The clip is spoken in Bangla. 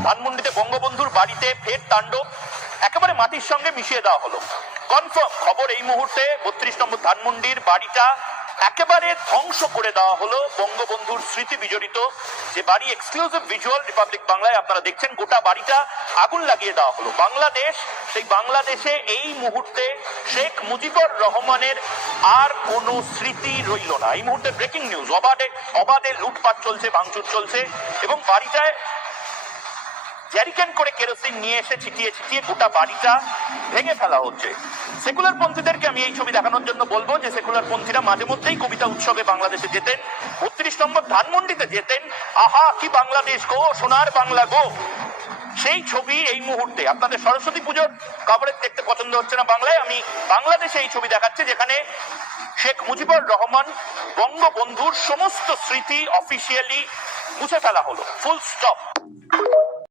ধানমন্ডিতে বঙ্গবন্ধুর বাড়িতে ফের তাণ্ডব, একেবারে মাটির সঙ্গে মিশিয়ে দেওয়া হলো। কনফার্ম খবর এই মুহূর্তে 32 নম্বর ধানমন্ডির বাড়িটা একেবারে ধ্বংস করে দেওয়া হলো। বঙ্গবন্ধুর স্মৃতি বিজড়িত যে বাড়ি, এক্সক্লুসিভ ভিজুয়াল রিপাবলিক বাংলায় আপনারা দেখছেন, গোটা বাড়িটা আগুন লাগিয়ে দেওয়া হলো। বাংলাদেশ, সেই বাংলাদেশে এই মুহূর্তে শেখ মুজিবুর রহমানের আর কোনো স্মৃতি রইল না। এই মুহূর্তে ব্রেকিং নিউজ, অবাধে লুটপাট চলছে, ভাঙচুর চলছে এবং বাড়িটায় জ্যারিকেন করে কেরোসিন নিয়ে এসে ছিটিয়ে ছিটিয়ে গোটা বাড়িটা ভেঙে ফেলা হচ্ছে। সেকুলার পন্থীদেরকে আমি এই ছবি দেখানোর জন্য বলবো যে সেকুলার পন্থীরা মাঝে মধ্যেই কবিতা উৎসবে বাংলাদেশে যেতেন, 32 নম্বর ধানমন্ডিতে যেতেন। আহা কি বাংলাদেশ গো, সোনার বাংলা গো, সেই ছবি এই মুহূর্তে আপনাদের সরস্বতী পুজোর কভারেজ দেখতে পছন্দ হচ্ছে না বাংলায়, আমি বাংলাদেশে এই ছবি দেখাচ্ছি যেখানে শেখ মুজিবুর রহমান বঙ্গবন্ধুর সমস্ত স্মৃতি অফিসিয়ালি মুছে ফেলা হলো, ফুল স্টপ।